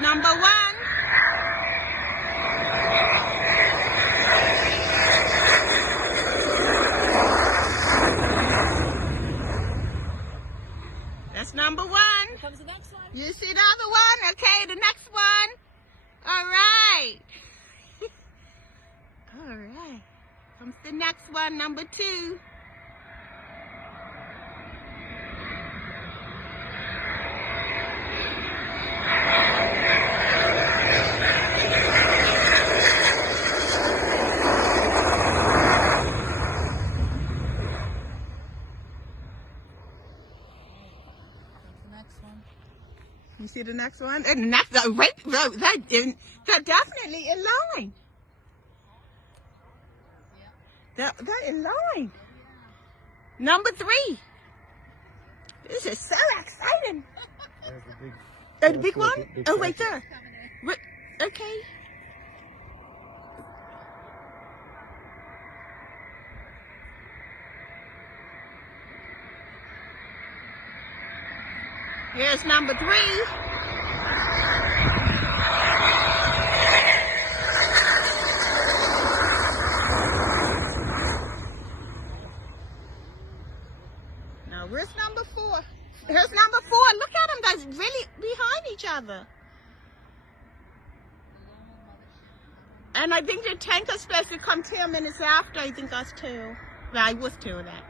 number 1. That's number 1. Here comes the next one. You see the other one? Okay, the next one. All right. All right. Comes the next one, number 2. You see the next one? And the next, they're definitely in line. They're in line. Number 3. This is so exciting. The big one? Oh, wait there. Okay. Here's number 3. Now, where's number 4? Here's number 4. Look at them. They're really behind each other. And I think the tanker's supposed to come 10 minutes after. I think that's 2. Well, I was 2 of that.